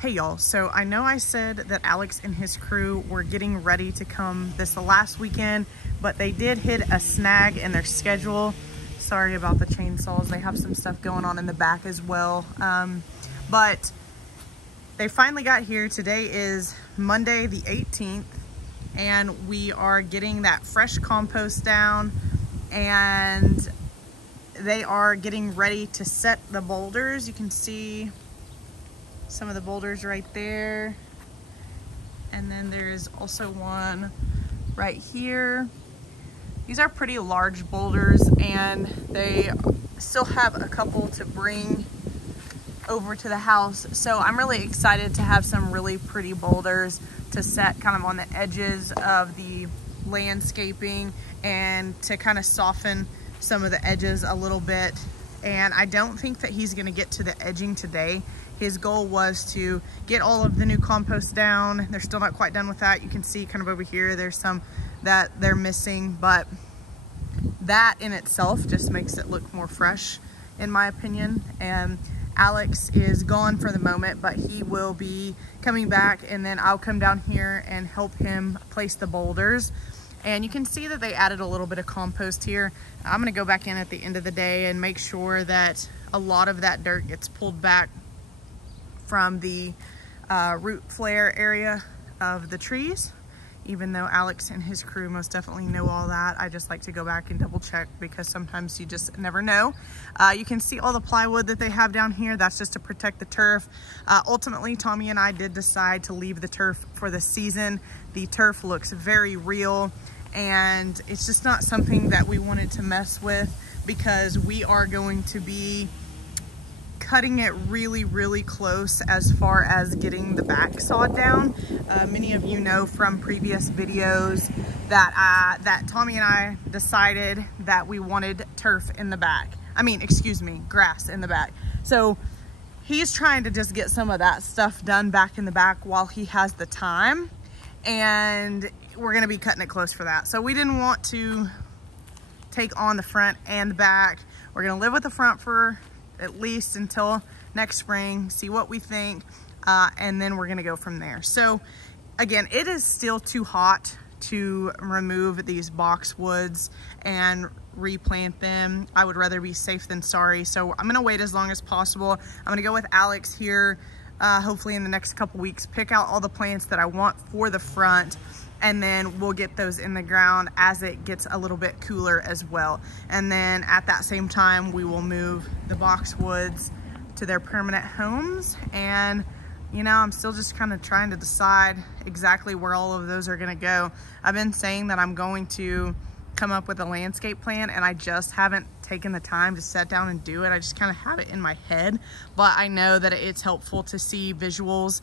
Hey y'all, so I know I said that Alex and his crew were getting ready to come the last weekend, but they did hit a snag in their schedule. Sorry about the chainsaws. They have some stuff going on in the back as well. But they finally got here. Today is Monday the 18th, and we are getting that fresh compost down, and they are getting ready to set the boulders. You can see some of the boulders right there, and then there's also one right here. These are pretty large boulders, and they still have a couple to bring over to the house, so I'm really excited to have some really pretty boulders to set kind of on the edges of the landscaping and to kind of soften some of the edges a little bit. And I don't think that he's going to get to the edging today. His goal was to get all of the new compost down. They're still not quite done with that. You can see kind of over here, there's some that they're missing, but that in itself just makes it look more fresh, in my opinion. And Alex is gone for the moment, but he will be coming back, and then I'll come down here and help him place the boulders. And you can see that they added a little bit of compost here. I'm gonna go back in at the end of the day and make sure that a lot of that dirt gets pulled back from the root flare area of the trees. Even though Alex and his crew most definitely know all that, I just like to go back and double check because sometimes you just never know. You can see all the plywood that they have down here. That's just to protect the turf. Ultimately, Tommy and I did decide to leave the turf for the season. The turf looks very real, and it's just not something that we wanted to mess with because we are going to be cutting it really close as far as getting the back sawed down. Many of you know from previous videos that that Tommy and I decided that we wanted turf in the back. I mean, excuse me, grass in the back. So he's trying to just get some of that stuff done back in the back while he has the time, and we're gonna be cutting it close for that. So we didn't want to take on the front and the back. We're gonna live with the front for at least until next spring, see what we think, and then we're gonna go from there. So again, it is still too hot to remove these boxwoods and replant them. I would rather be safe than sorry, so I'm gonna wait as long as possible. I'm gonna go with Alex here, hopefully in the next couple weeks, pick out all the plants that I want for the front, and then we'll get those in the ground as it gets a little bit cooler as well. And then at that same time, we will move the boxwoods to their permanent homes. And you know, I'm still just kind of trying to decide exactly where all of those are gonna go. I've been saying that I'm going to come up with a landscape plan, and I just haven't taken the time to sit down and do it. I just kind of have it in my head, but I know that it's helpful to see visuals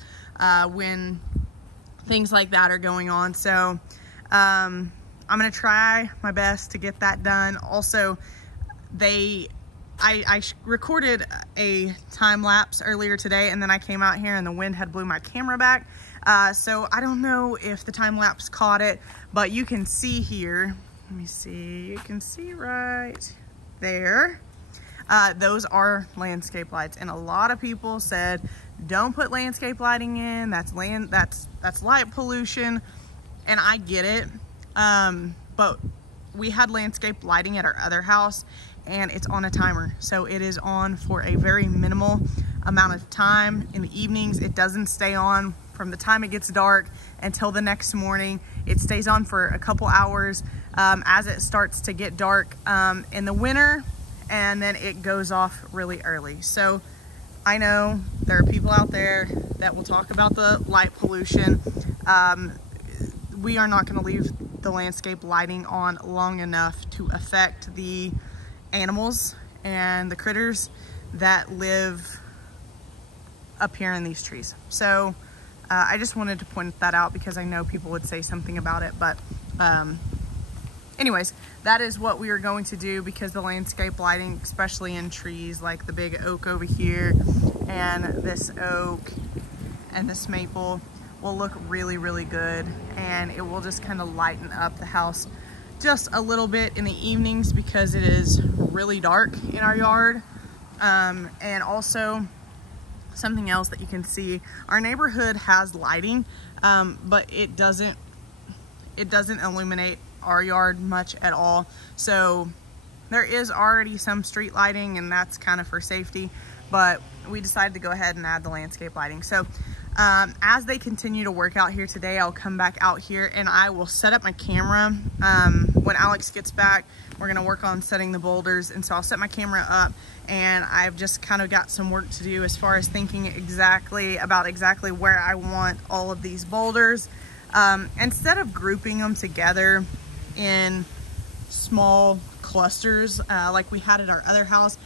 when things like that are going on. So I'm gonna try my best to get that done. Also, I recorded a time lapse earlier today, and then I came out here and the wind had blew my camera back. So I don't know if the time lapse caught it, but you can see here, let me see, you can see right there. Those are landscape lights, and a lot of people said, don't put landscape lighting in, that's light pollution, and I get it. But we had landscape lighting at our other house, and it's on a timer, so it is on for a very minimal amount of time in the evenings. It doesn't stay on from the time it gets dark until the next morning. It stays on for a couple hours as it starts to get dark in the winter, and then it goes off really early. So I know there are people out there that will talk about the light pollution. We are not going to leave the landscape lighting on long enough to affect the animals and the critters that live up here in these trees. So I just wanted to point that out because I know people would say something about it, but anyways, that is what we are going to do, because the landscape lighting, especially in trees like the big oak over here and this oak and this maple, will look really good, and it will just kind of lighten up the house just a little bit in the evenings because it is really dark in our yard. And also something else that you can see, our neighborhood has lighting, but it doesn't illuminate our yard much at all. So there is already some street lighting, and that's kind of for safety, but we decided to go ahead and add the landscape lighting. So as they continue to work out here today, I'll come back out here and I will set up my camera. When Alex gets back, we're gonna work on setting the boulders, and so I'll set my camera up, and I've just kind of got some work to do as far as thinking exactly where I want all of these boulders. Instead of grouping them together in small clusters like we had at our other house,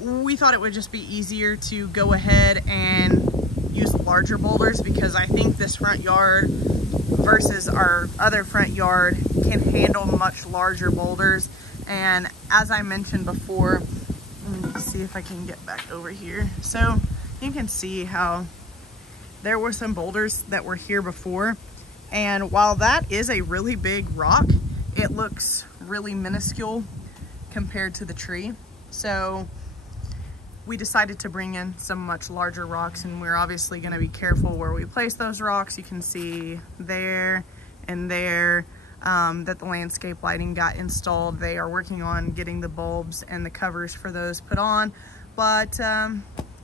we thought it would just be easier to go ahead and use larger boulders, because I think this front yard versus our other front yard can handle much larger boulders. And as I mentioned before, let me see if I can get back over here. So you can see how there were some boulders that were here before, and while that is a really big rock, it looks really minuscule compared to the tree. So we decided to bring in some much larger rocks, and we're obviously going to be careful where we place those rocks. You can see there and there that the landscape lighting got installed. They are working on getting the bulbs and the covers for those put on. But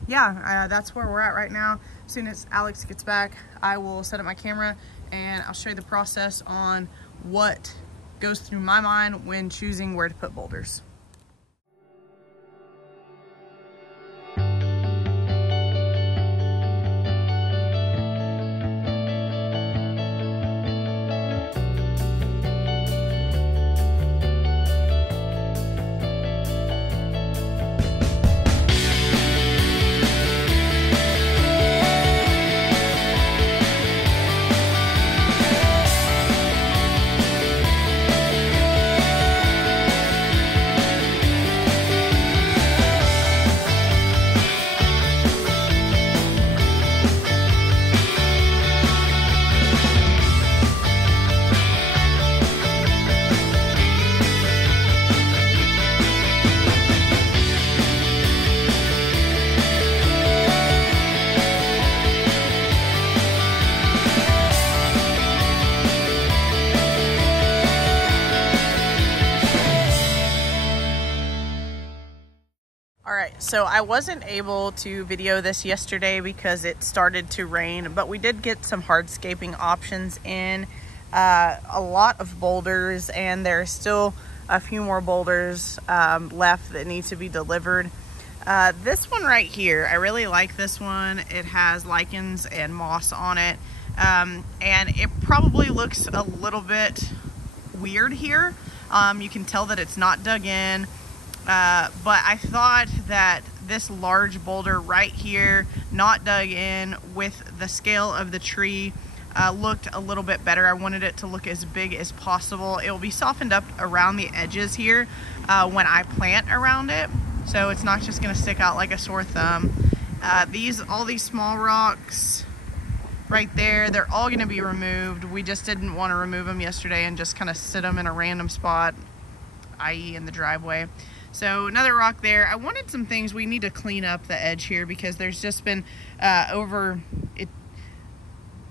yeah, that's where we're at right now. As soon as Alex gets back, I will set up my camera and I'll show you the process on what goes through my mind when choosing where to put boulders. So I wasn't able to video this yesterday because it started to rain, but we did get some hardscaping options in, a lot of boulders, and there's still a few more boulders left that need to be delivered. This one right here, I really like this one. It has lichens and moss on it, and it probably looks a little bit weird here. You can tell that it's not dug in. But I thought that this large boulder right here, not dug in with the scale of the tree, looked a little bit better. I wanted it to look as big as possible. It will be softened up around the edges here when I plant around it, so it's not just going to stick out like a sore thumb. All these small rocks right there, they're all going to be removed. We just didn't want to remove them yesterday and just kind of sit them in a random spot, i.e. in the driveway. So another rock there. I wanted some things. We need to clean up the edge here because there's just been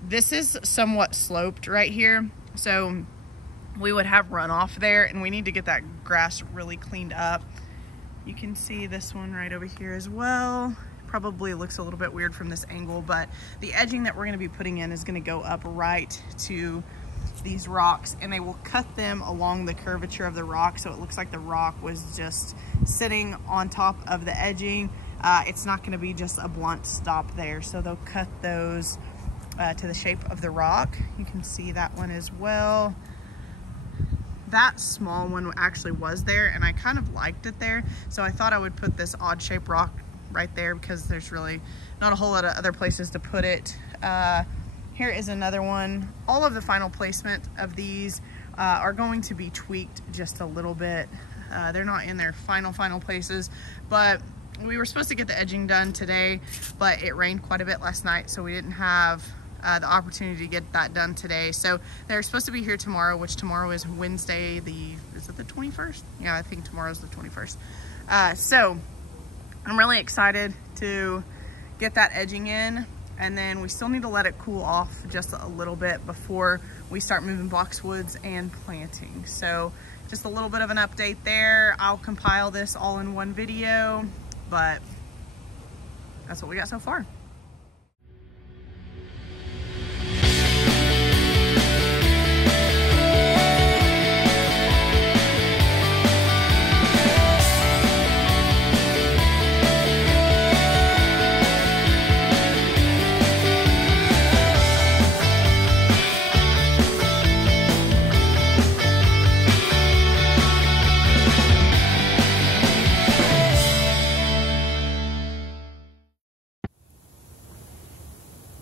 this is somewhat sloped right here, so we would have runoff there, and we need to get that grass really cleaned up. You can see this one right over here as well. Probably looks a little bit weird from this angle, but the edging that we're going to be putting in is going to go up right to these rocks, and they will cut them along the curvature of the rock, so it looks like the rock was just sitting on top of the edging. It's not going to be just a blunt stop there, so they'll cut those to the shape of the rock. You can see that one as well. That small one actually was there, and I kind of liked it there, so I thought I would put this odd shaped rock right there because there's really not a whole lot of other places to put it. Here is another one. All of the final placement of these are going to be tweaked just a little bit. They're not in their final places, but we were supposed to get the edging done today, but it rained quite a bit last night, so we didn't have the opportunity to get that done today. So they're supposed to be here tomorrow, which tomorrow is Wednesday, is it the 21st? Yeah, I think tomorrow's the 21st. So I'm really excited to get that edging in, and then we still need to let it cool off just a little bit before we start moving boxwoods and planting. So just a little bit of an update there. I'll compile this all in one video, but that's what we got so far.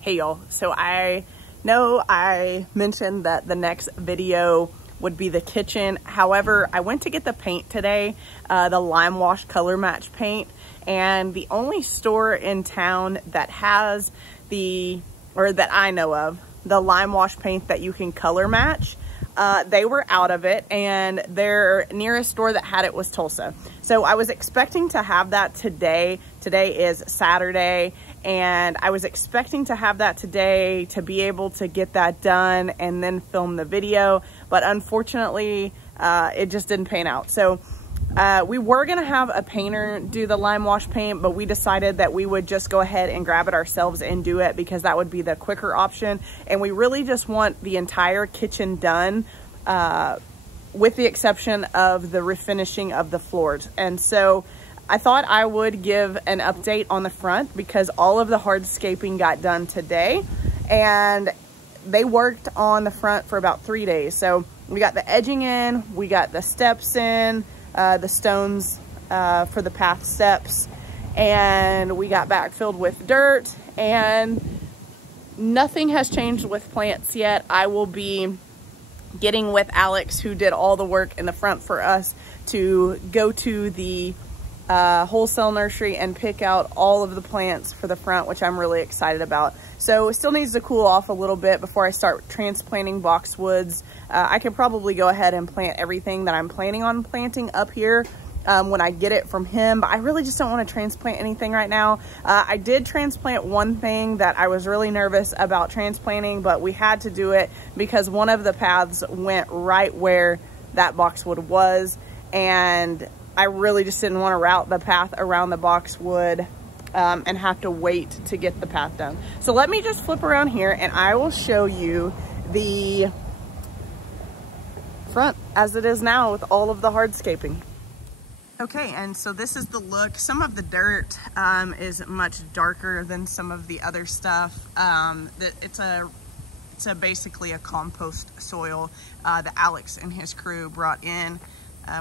Hey y'all, so I know I mentioned that the next video would be the kitchen. However, I went to get the paint today, the Lime Wash Color Match paint, and the only store in town that has that I know of, the Lime Wash paint that you can color match, they were out of it, and their nearest store that had it was Tulsa. So I was expecting to have that today. Today is Saturday, and I was expecting to have that today to be able to get that done and then film the video, but unfortunately it just didn't pan out. So we were gonna have a painter do the Lime Wash paint, but we decided that we would just go ahead and grab it ourselves and do it, because that would be the quicker option. And we really just want the entire kitchen done, with the exception of the refinishing of the floors. And so I thought I would give an update on the front, because all of the hardscaping got done today, and they worked on the front for about 3 days. So we got the edging in, we got the steps in, the stones for the path steps, and we got backfilled with dirt, and nothing has changed with plants yet. I will be getting with Alex, who did all the work in the front for us, to go to the wholesale nursery and pick out all of the plants for the front, which I'm really excited about. So it still needs to cool off a little bit before I start transplanting boxwoods. I could probably go ahead and plant everything that I'm planning on planting up here when I get it from him, but I really just don't want to transplant anything right now. I did transplant one thing that I was really nervous about transplanting, but we had to do it because one of the paths went right where that boxwood was, and I really just didn't want to route the path around the boxwood and have to wait to get the path done. So let me just flip around here and I will show you the front as it is now with all of the hardscaping. Okay, and so this is the look. Some of the dirt is much darker than some of the other stuff. It's basically a compost soil that Alex and his crew brought in.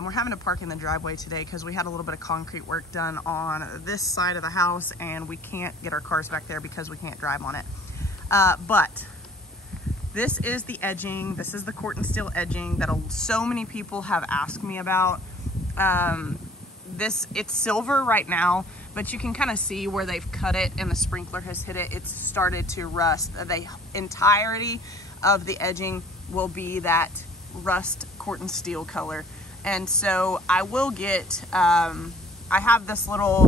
We're having to park in the driveway today because we had a little bit of concrete work done on this side of the house, and we can't get our cars back there because we can't drive on it. But this is the edging. This is the Corten steel edging that so many people have asked me about. It's silver right now, but you can kind of see where they've cut it and the sprinkler has hit it. It's started to rust. The entirety of the edging will be that rust Corten steel color. And so I will get, I have this little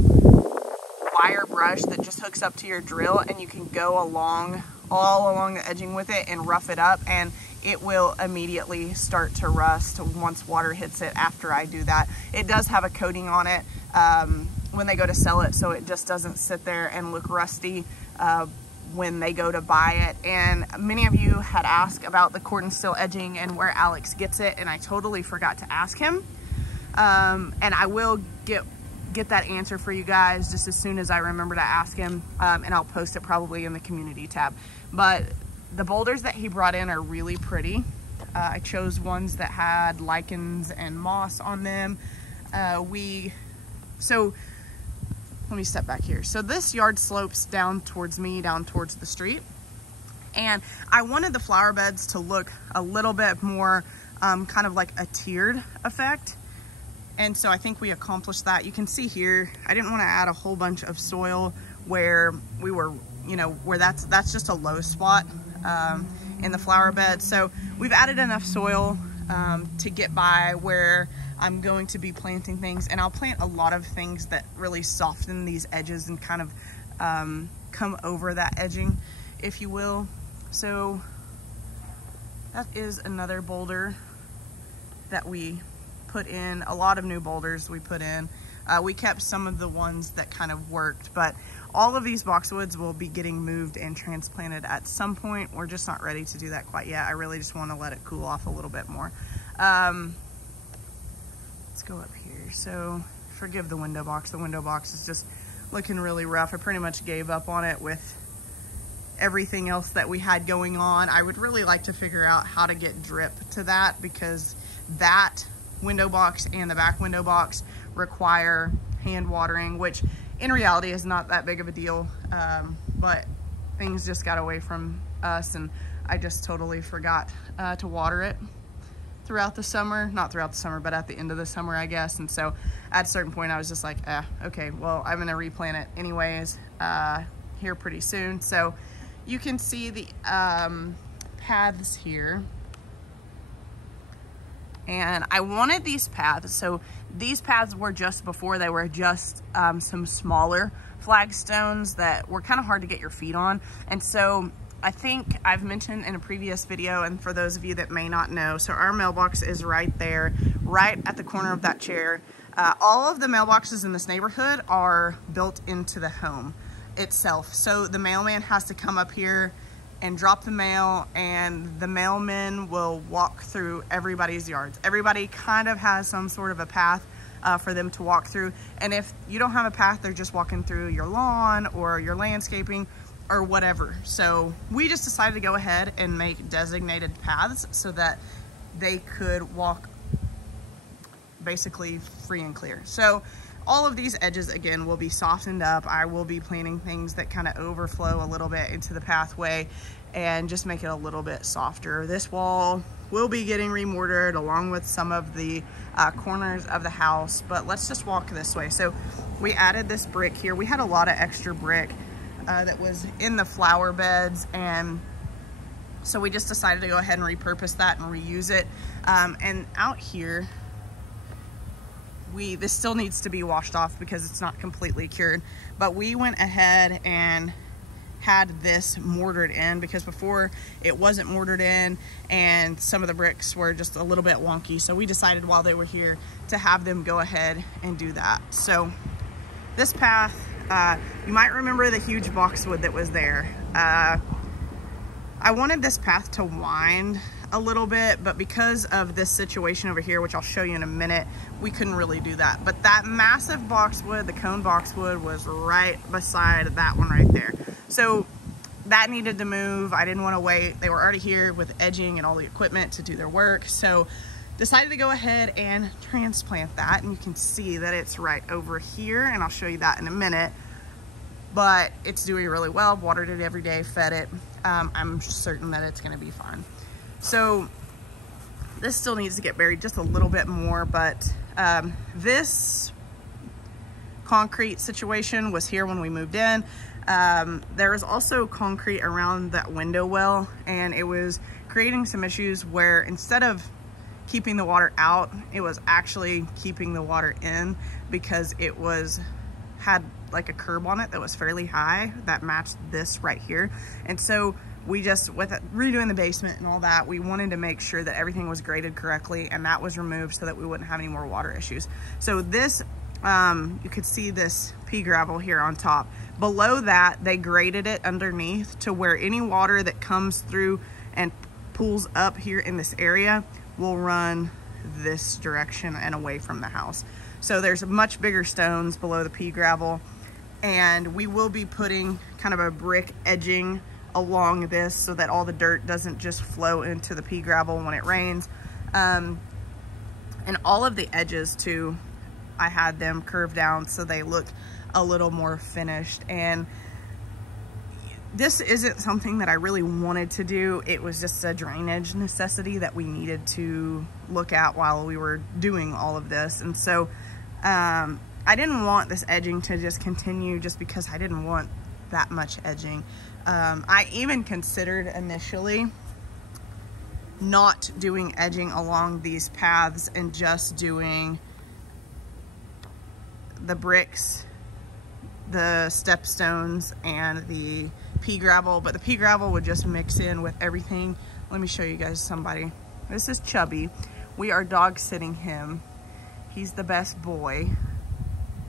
wire brush that just hooks up to your drill, and you can go all along the edging with it and rough it up, and it will immediately start to rust once water hits it after I do that. It does have a coating on it when they go to sell it, so it just doesn't sit there and look rusty when they go to buy it. And many of you had asked about the Corten steel edging and where Alex gets it, and I totally forgot to ask him. And I will get that answer for you guys just as soon as I remember to ask him, and I'll post it probably in the community tab. But the boulders that he brought in are really pretty. I chose ones that had lichens and moss on them. So let me step back here. So this yard slopes down towards me, down towards the street. And I wanted the flower beds to look a little bit more kind of like a tiered effect. And so I think we accomplished that. You can see here, I didn't want to add a whole bunch of soil where we were, you know, where that's just a low spot in the flower bed. So we've added enough soil to get by where I'm going to be planting things, and I'll plant a lot of things that really soften these edges and kind of come over that edging, if you will. So that is another boulder that we put in. A lot of new boulders we put in. We kept some of the ones that kind of worked, but all of these boxwoods will be getting moved and transplanted at some point. We're just not ready to do that quite yet. I really just want to let it cool off a little bit more. Let's go up here. So forgive the window box. The window box is just looking really rough. I pretty much gave up on it with everything else that we had going on. I would really like to figure out how to get drip to that, because that window box and the back window box require hand watering, which in reality is not that big of a deal, but things just got away from us and I just totally forgot to water it throughout the summer. Not throughout the summer, but at the end of the summer, I guess. And so at a certain point I was just like, okay, well, I'm gonna replant it anyways here pretty soon. So you can see the paths here. And I wanted these paths, so these paths were just before, they were just some smaller flagstones that were kind of hard to get your feet on. And so I think I've mentioned in a previous video, and for those of you that may not know, so our mailbox is right there, right at the corner of that chair. All of the mailboxes in this neighborhood are built into the home itself. So the mailman has to come up here and drop the mail, and the mailman will walk through everybody's yards. Everybody kind of has some sort of a path for them to walk through. And if you don't have a path, they're just walking through your lawn or your landscaping or whatever. So we just decided to go ahead and make designated paths so that they could walk basically free and clear. So all of these edges, again, will be softened up. I will be planting things that kind of overflow a little bit into the pathway and just make it a little bit softer. This wall will be getting remortared along with some of the corners of the house, but let's just walk this way. So we added this brick here. We had a lot of extra brick that was in the flower beds, and so we just decided to go ahead and repurpose that and reuse it. And out here, this still needs to be washed off because it's not completely cured, but we went ahead and had this mortared in because before it wasn't mortared in and some of the bricks were just a little bit wonky. So we decided while they were here to have them go ahead and do that. So this path, you might remember the huge boxwood that was there. I wanted this path to wind a little bit, but because of this situation over here, which I'll show you in a minute, we couldn't really do that. But that massive boxwood, the cone boxwood, was right beside that one right there. So that needed to move. I didn't want to wait. They were already here with edging and all the equipment to do their work. So decided to go ahead and transplant that. And you can see that it's right over here, and I'll show you that in a minute. But it's doing really well. I've watered it every day, fed it. I'm certain that it's going to be fine. So this still needs to get buried just a little bit more, but this concrete situation was here when we moved in. There was also concrete around that window well, and it was creating some issues where instead of keeping the water out, it was actually keeping the water in because it had like a curb on it that was fairly high that matched this right here. And so we just, with redoing the basement and all that, we wanted to make sure that everything was graded correctly, and that was removed so that we wouldn't have any more water issues. So this, you could see this pea gravel here on top. Below that, they graded it underneath to where any water that comes through and pools up here in this area will run this direction and away from the house. So there's much bigger stones below the pea gravel, and we will be putting kind of a brick edging along this so that all the dirt doesn't just flow into the pea gravel when it rains. And all of the edges too, I had them curved down so they look a little more finished. And this isn't something that I really wanted to do. It was just a drainage necessity that we needed to look at while we were doing all of this. And so I didn't want this edging to just continue just because I didn't want that much edging. I even considered initially not doing edging along these paths and just doing the bricks the step stones and the pea gravel, but the pea gravel would just mix in with everything. Let me show you guys somebody. This is Chubby. We are dog sitting him. He's the best boy,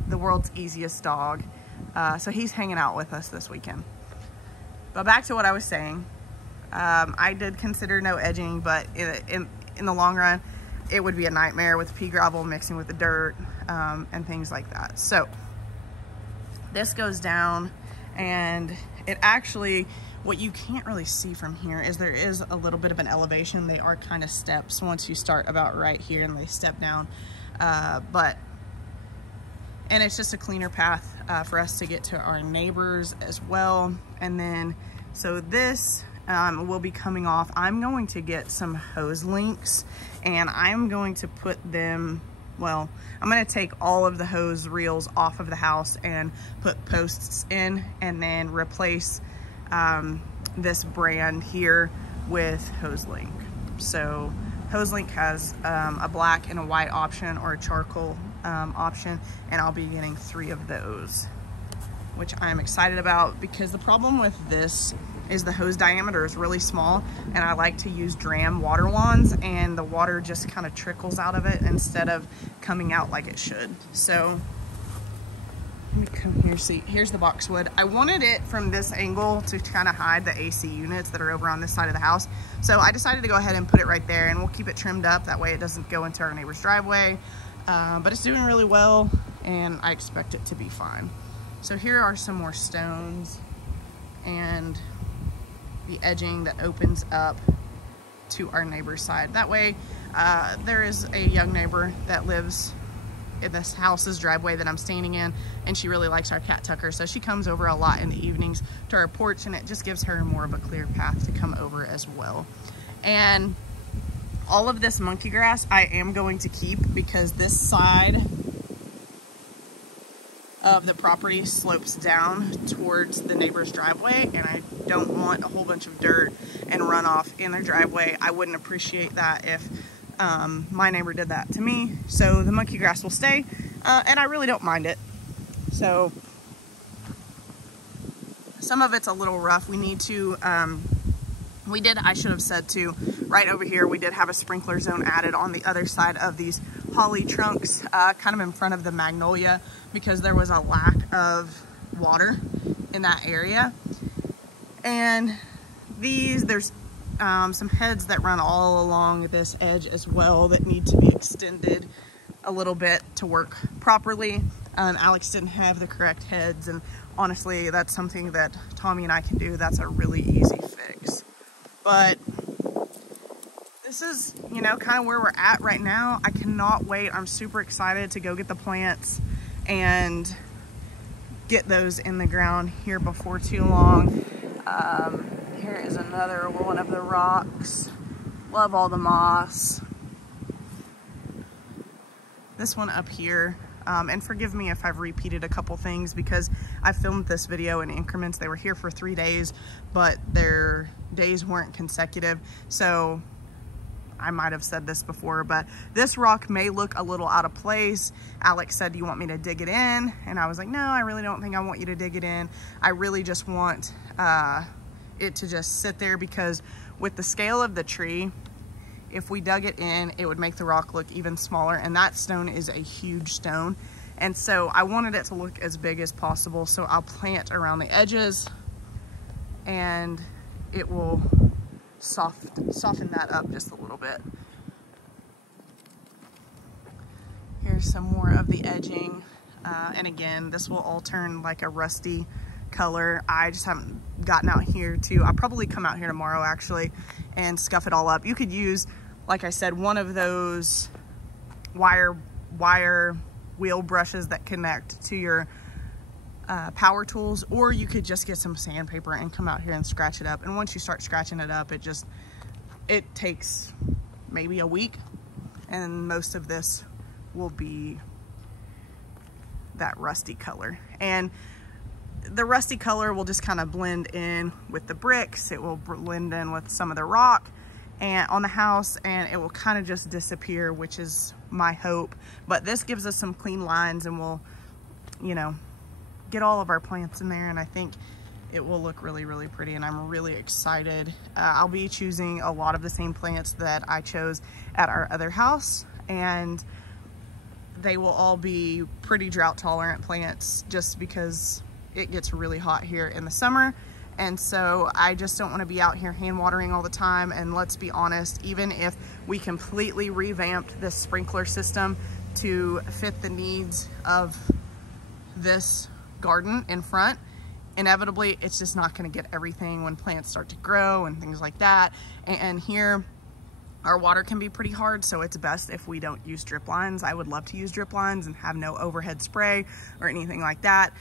the world's easiest dog. So he's hanging out with us this weekend. But back to what I was saying. I did consider no edging, but in the long run, it would be a nightmare with pea gravel mixing with the dirt and things like that. So this goes down, and it actually, what you can't really see from here is there is a little bit of an elevation. They are kind of steps once you start about right here and they step down. And it's just a cleaner path for us to get to our neighbors as well. And then, so this will be coming off. I'm going to get some hose links, and I'm going to put them, well, I'm going to take all of the hose reels off of the house and put posts in, and then replace this brand here with HoseLink. So HoseLink has a black and a white option, or a charcoal option, and I'll be getting 3 of those, which I'm excited about, because the problem with this is the hose diameter is really small, and I like to use Dram water wands, and the water just kind of trickles out of it instead of coming out like it should. So let me come here, see, here's the boxwood. I wanted it from this angle to kind of hide the AC units that are over on this side of the house. So I decided to go ahead and put it right there, and we'll keep it trimmed up. That way it doesn't go into our neighbor's driveway. But it's doing really well, and I expect it to be fine. So here are some more stones and the edging that opens up to our neighbor's side. That way, there is a young neighbor that lives in this house's driveway that I'm standing in, and she really likes our cat Tucker, so she comes over a lot in the evenings to our porch, and it just gives her more of a clear path to come over as well. And all of this monkey grass I am going to keep, because this side of the property slopes down towards the neighbor's driveway, and I don't want a whole bunch of dirt and runoff in their driveway. I wouldn't appreciate that if my neighbor did that to me. So the monkey grass will stay, and I really don't mind it. So some of it's a little rough. We need to, I should have said too, right over here, we did have a sprinkler zone added on the other side of these holly trunks, kind of in front of the magnolia, because there was a lack of water in that area. And there's some heads that run all along this edge as well that need to be extended a little bit to work properly. Alex didn't have the correct heads, and honestly, that's something that Tommy and I can do. That's a really easy fix. But this is, you know, kind of where we're at right now. I cannot wait. I'm super excited to go get the plants and get those in the ground here before too long. Here is another one of the rocks. Love all the moss. This one up here, and forgive me if I've repeated a couple things, because I filmed this video in increments. They were here for 3 days, but their days weren't consecutive. So I might have said this before, but this rock may look a little out of place. Alex said, "Do you want me to dig it in?" And I was like, "No, I really don't think I want you to dig it in. I really just want it to just sit there, because with the scale of the tree, if we dug it in, it would make the rock look even smaller, and that stone is a huge stone. And so I wanted it to look as big as possible, so I'll plant around the edges, and it will soften that up just a little bit. Here's some more of the edging, and again, this will all turn like a rusty color. I just haven't gotten out here to, I'll probably come out here tomorrow actually and scuff it all up. You could use, like I said, one of those wire wheel brushes that connect to your power tools, or you could just get some sandpaper and come out here and scratch it up. And once you start scratching it up, it takes maybe a week, and most of this will be that rusty color. And the rusty color will just kind of blend in with the bricks. It will blend in with some of the rock and on the house, and it will kind of just disappear, which is my hope. But this gives us some clean lines, and will, you know, get all of our plants in there, and I think it will look really, really pretty, and I'm really excited. I'll be choosing a lot of the same plants that I chose at our other house, and they will all be pretty drought tolerant plants just because it gets really hot here in the summer. And so I just don't want to be out here hand watering all the time. And let's be honest, even if we completely revamped this sprinkler system to fit the needs of this garden in front, inevitably it's just not going to get everything when plants start to grow and things like that. And here our water can be pretty hard, so it's best if we don't use drip lines. I would love to use drip lines and have no overhead spray or anything like that.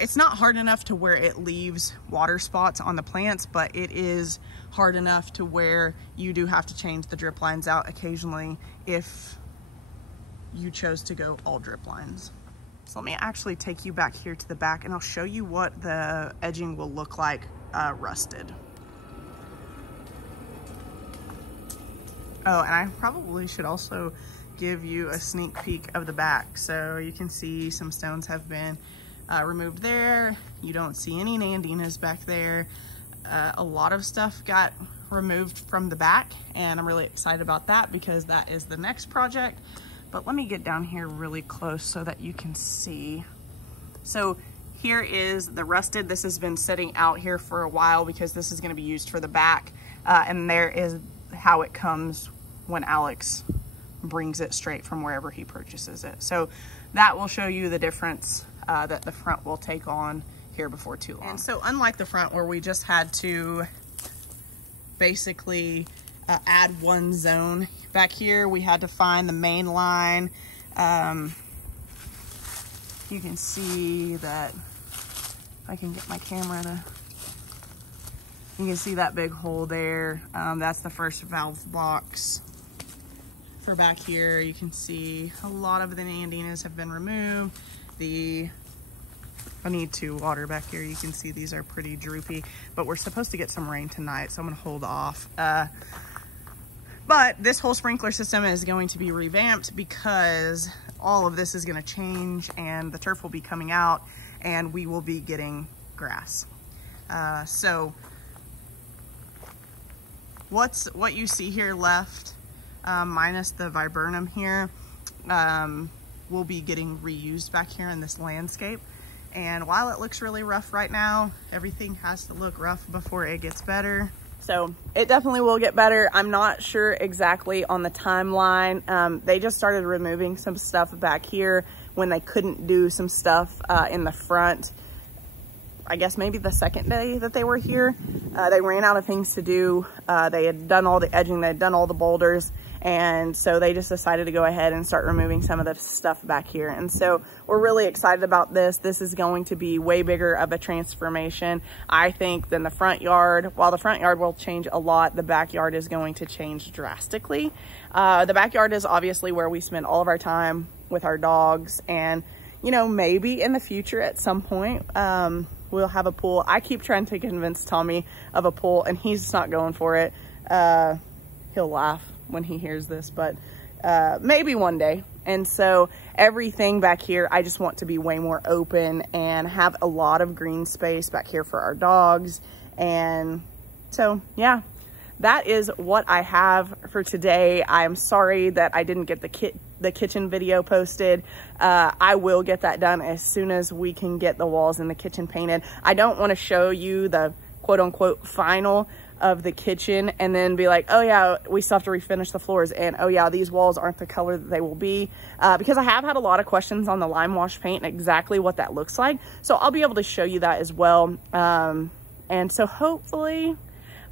It's not hard enough to where it leaves water spots on the plants, but it is hard enough to where you do have to change the drip lines out occasionally if you chose to go all drip lines. So let me actually take you back here to the back, and I'll show you what the edging will look like rusted. Oh, and I probably should also give you a sneak peek of the back. So you can see some stones have been removed there. You don't see any Nandinas back there. A lot of stuff got removed from the back, and I'm really excited about that because that is the next project. But let me get down here really close so that you can see. So here is the rusted. This has been sitting out here for a while because this is going to be used for the back. And there is how it comes when Alex brings it straight from wherever he purchases it. So that will show you the difference that the front will take on here before too long. And so unlike the front where we just had to basically add one zone, back here we had to find the main line. You can see that, if I can get my camera to, you can see that big hole there. That's the first valve box. For back here, you can see a lot of the Nandinas have been removed. I need to water back here. You can see these are pretty droopy, but we're supposed to get some rain tonight, so I'm gonna hold off. But this whole sprinkler system is going to be revamped because all of this is gonna change and the turf will be coming out and we will be getting grass. So what you see here left, minus the viburnum here, will be getting reused back here in this landscape. And while it looks really rough right now, everything has to look rough before it gets better. So it definitely will get better. I'm not sure exactly on the timeline. They just started removing some stuff back here when they couldn't do some stuff in the front. I guess maybe the second day that they were here. They ran out of things to do. They had done all the edging, they had done all the boulders. And so they just decided to go ahead and start removing some of the stuff back here. And so we're really excited about this. This is going to be way bigger of a transformation, I think, than the front yard. While the front yard will change a lot, the backyard is going to change drastically. The backyard is obviously where we spend all of our time with our dogs. And, you know, maybe in the future at some point, we'll have a pool. I keep trying to convince Tommy of a pool and he's just not going for it. He'll laugh when he hears this, but maybe one day. And so everything back here, I just want to be way more open and have a lot of green space back here for our dogs. And so, yeah, that is what I have for today. I'm sorry that I didn't get the kitchen video posted. I will get that done as soon as we can get the walls in the kitchen painted. I don't want to show you the quote unquote final of the kitchen and then be like, oh yeah, we still have to refinish the floors, and oh yeah, these walls aren't the color that they will be, because I have had a lot of questions on the lime wash paint and exactly what that looks like. So I'll be able to show you that as well. And so hopefully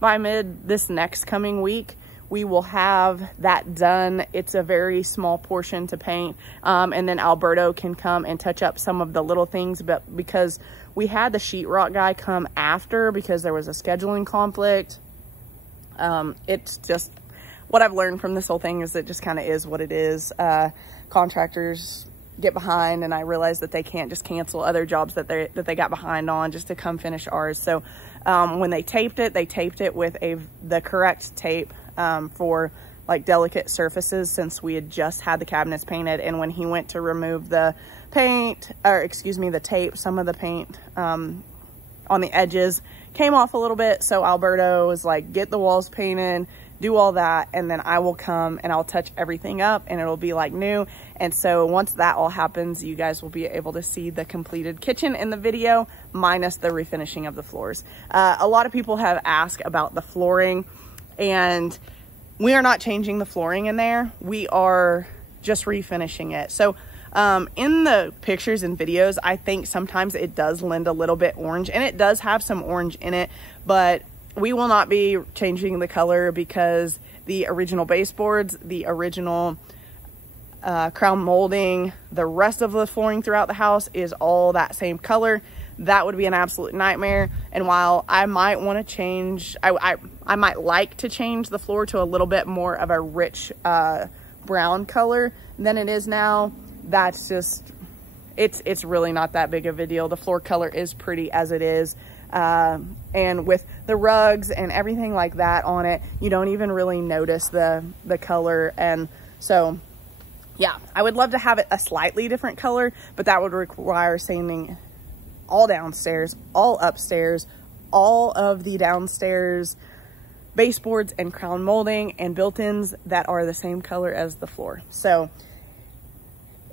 by this next coming week, we will have that done. It's a very small portion to paint. And then Alberto can come and touch up some of the little things, but because we had the sheetrock guy come after because there was a scheduling conflict. It's just, what I've learned from this whole thing is it just kind of is what it is. Contractors get behind, and I realize that they can't just cancel other jobs that they got behind on just to come finish ours. So when they taped it with the correct tape for like delicate surfaces since we had just had the cabinets painted. And when he went to remove the paint, or excuse me, the tape, some of the paint on the edges came off a little bit. So Alberto was like, get the walls painted, do all that, and then I will come and I'll touch everything up and it'll be like new. And so once that all happens, you guys will be able to see the completed kitchen in the video, minus the refinishing of the floors. A lot of people have asked about the flooring, and we are not changing the flooring in there. We are just refinishing it. So in the pictures and videos, I think sometimes it does lend a little bit orange, and it does have some orange in it, but we will not be changing the color because the original baseboards, the original crown molding, the rest of the flooring throughout the house is all that same color. That would be an absolute nightmare. And while I might want to change, I might like to change the floor to a little bit more of a rich brown color than it is now, that's just, it's really not that big of a deal. The floor color is pretty as it is. And with the rugs and everything like that on it, you don't even really notice the color. And so, yeah, I would love to have it a slightly different color, but that would require sanding all downstairs, all upstairs, all of the downstairs baseboards and crown molding and built-ins that are the same color as the floor. So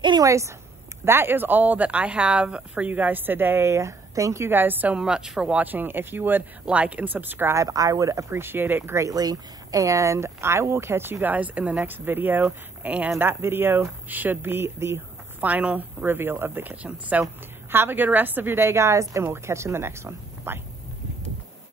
anyways, that is all that I have for you guys today. Thank you guys so much for watching. If you would like and subscribe, I would appreciate it greatly. And I will catch you guys in the next video. And that video should be the final reveal of the kitchen. So have a good rest of your day, guys, and we'll catch you in the next one.